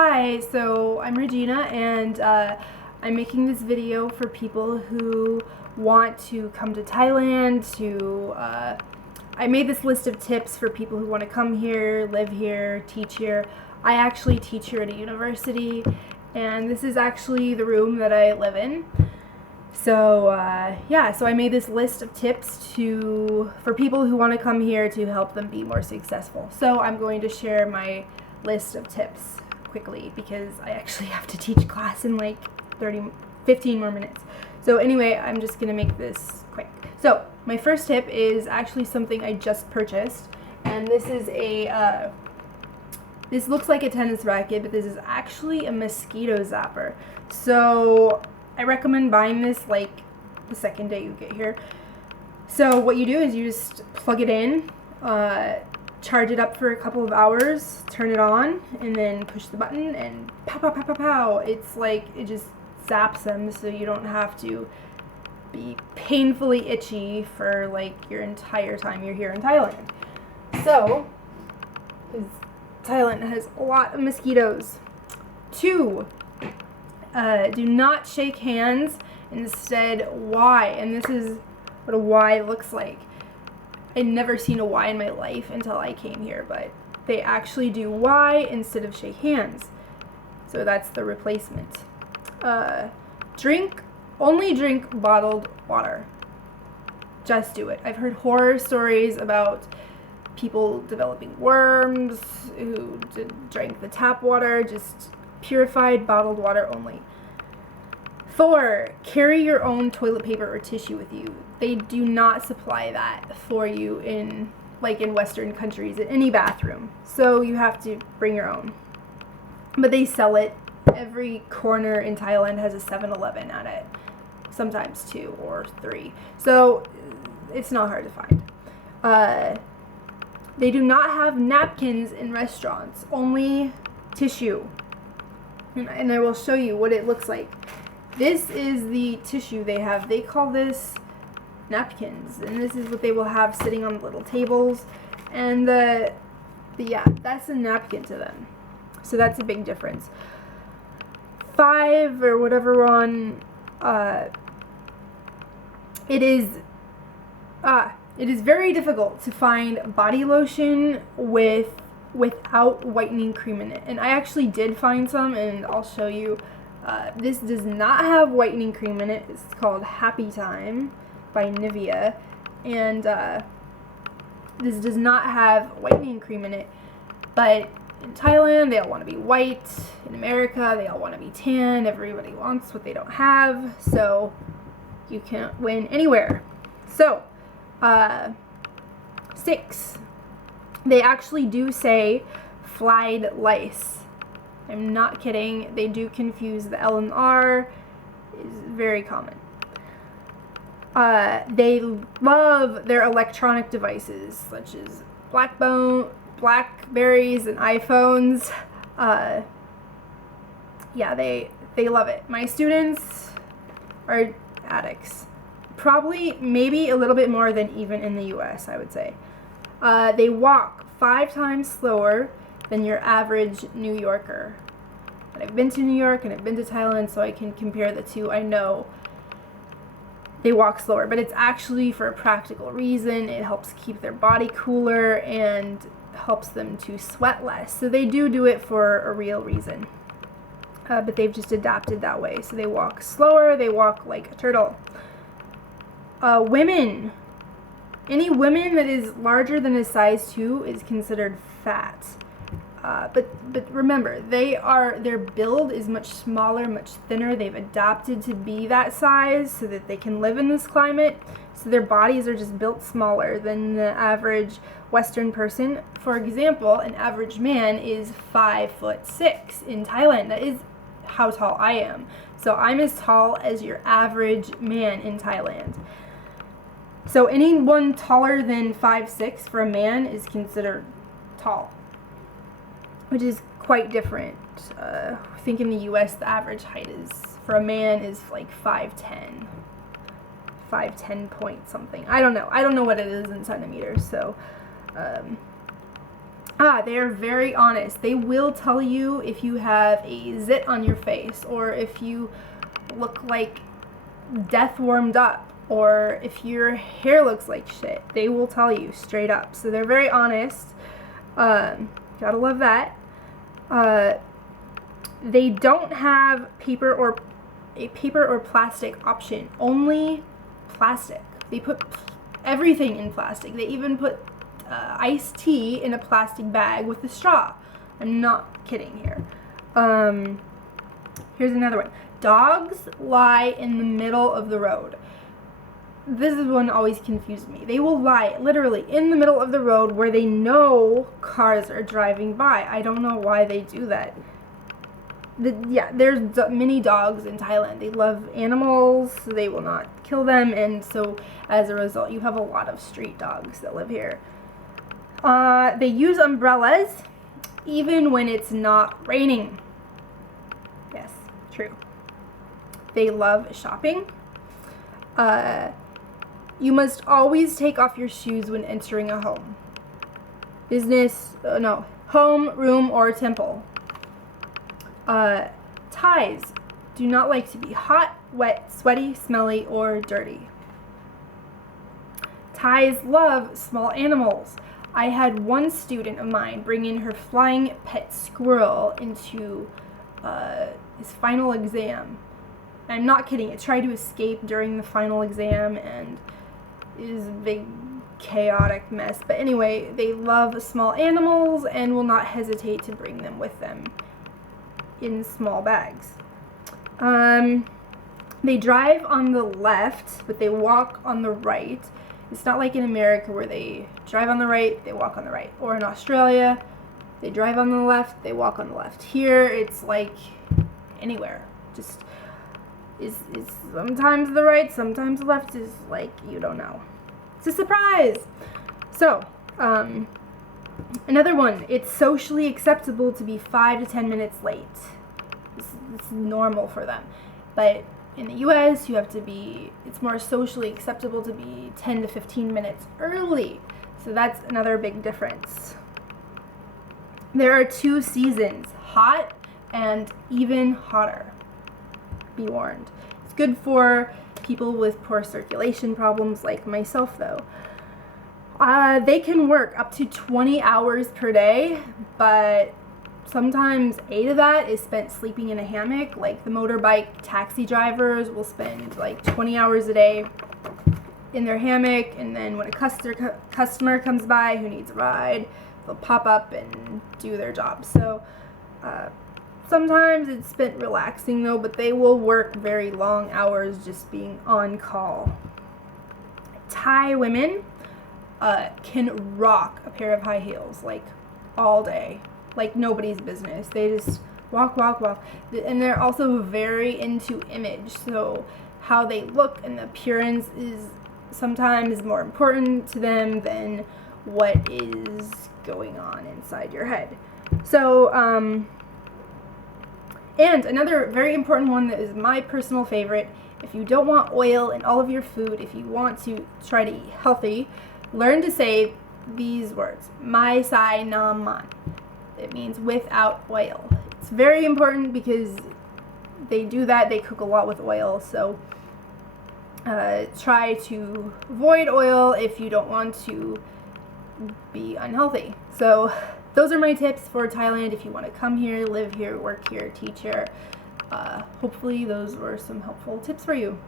Hi, so I'm Regina, and I'm making this video for people who want to come to Thailand. I made this list of tips for people who want to come here, live here, teach here. I actually teach here at a university, and this is actually the room that I live in. So so I made this list of tips for people who want to come here to help them be more successful. So I'm going to share my list of tips quickly because I actually have to teach class in like 15 more minutes. So anyway, I'm just gonna make this quick. So my first tip is actually something I just purchased, and this is this looks like a tennis racket, but this is actually a mosquito zapper. So I recommend buying this like the second day you get here. So what you do is you just plug it in, charge it up for a couple of hours, turn it on, and then push the button and pow, pow, pow, pow, pow. It's like, it just zaps them so you don't have to be painfully itchy for like your entire time you're here in Thailand. So, because Thailand has a lot of mosquitoes. 2, do not shake hands, instead Y, and this is what a Y looks like. I'd never seen a Y in my life until I came here, but they actually do Y instead of shake hands. So that's the replacement. Only drink bottled water. Just do it. I've heard horror stories about people developing worms who drank the tap water, just purified bottled water only. 4, carry your own toilet paper or tissue with you. They do not supply that for you in Western countries at any bathroom. So you have to bring your own. But they sell it. Every corner in Thailand has a 7-Eleven at it. Sometimes 2 or 3. So it's not hard to find. They do not have napkins in restaurants, only tissue. And I will show you what it looks like. This is the tissue they have. They call this napkins, and this is what they will have sitting on little tables. And that's a napkin to them. So that's a big difference. 5 or whatever we're on, it is very difficult to find body lotion without whitening cream in it. And I actually did find some, and I'll show you. This does not have whitening cream in it. It's called Happy Time by Nivea, and this does not have whitening cream in it. But in Thailand, they all want to be white. In America, they all want to be tan. Everybody wants what they don't have, so you can't win anywhere. So, 6, they actually do say flied lice. I'm not kidding. They do confuse the L and R. It's very common. They love their electronic devices, such as Blackberries and iPhones. They love it. My students are addicts. Probably, maybe a little bit more than even in the US, I would say. They walk 5 times slower than your average New Yorker. And I've been to New York and I've been to Thailand, so I can compare the two. I know they walk slower, but it's actually for a practical reason. It helps keep their body cooler and helps them to sweat less. So they do it for a real reason. But they've just adapted that way. So they walk slower, they walk like a turtle. Women. Any women that is larger than a size 2 is considered fat. But remember, their build is much smaller, much thinner. They've adapted to be that size so that they can live in this climate. So their bodies are just built smaller than the average Western person. For example, an average man is 5'6" in Thailand. That is how tall I am. So I'm as tall as your average man in Thailand. So anyone taller than 5'6" for a man is considered tall, which is quite different. I think in the US the average height for a man is like 5'10", 5'10" point something. I don't know what it is in centimeters. So They are very honest. They will tell you if you have a zit on your face, or if you look like death warmed up, or if your hair looks like shit. They will tell you straight up. So they're very honest. Gotta love that. They don't have a paper or plastic option. Only plastic. They put everything in plastic. They even put iced tea in a plastic bag with a straw. I'm not kidding here. Here's another one. Dogs lie in the middle of the road. This is one always confused me. They will lie literally in the middle of the road where they know cars are driving by. I don't know why they do that. There's many dogs in Thailand. They love animals. They will not kill them, and so as a result, you have a lot of street dogs that live here. They use umbrellas even when it's not raining. Yes, true. They love shopping. You must always take off your shoes when entering a home. Home, room, or temple. Thais do not like to be hot, wet, sweaty, smelly, or dirty. Thais love small animals. I had one student of mine bring in her flying pet squirrel into his final exam. I'm not kidding. It tried to escape during the final exam, and it is a big chaotic mess. But anyway, they love small animals and will not hesitate to bring them with them in small bags. They drive on the left, but they walk on the right. It's not like in America where they drive on the right, they walk on the right. Or in Australia, they drive on the left, they walk on the left. Here, it's like anywhere. Just is sometimes the right, sometimes the left, is like, you don't know. It's a surprise. So, another one, it's socially acceptable to be 5 to 10 minutes late. This is normal for them. But in the US, it's more socially acceptable to be 10 to 15 minutes early. So that's another big difference. There are 2 seasons, hot and even hotter. Be warned. It's good for people with poor circulation problems like myself, though. They can work up to 20 hours per day, but sometimes 8 of that is spent sleeping in a hammock. Like the motorbike taxi drivers will spend like 20 hours a day in their hammock, and then when a customer comes by who needs a ride, they'll pop up and do their job. So sometimes it's spent relaxing though, but they will work very long hours just being on call. Thai women can rock a pair of high heels like all day, like nobody's business. They just walk. And they're also very into image. So how they look and the appearance is sometimes more important to them than what is going on inside your head. So, and another very important one that is my personal favorite, if you don't want oil in all of your food, if you want to try to eat healthy, learn to say these words, mai sai nam man. It means without oil. It's very important because they do that, they cook a lot with oil, so try to avoid oil if you don't want to be unhealthy. So those are my tips for Thailand if you want to come here, live here, work here, teach here. Hopefully those were some helpful tips for you.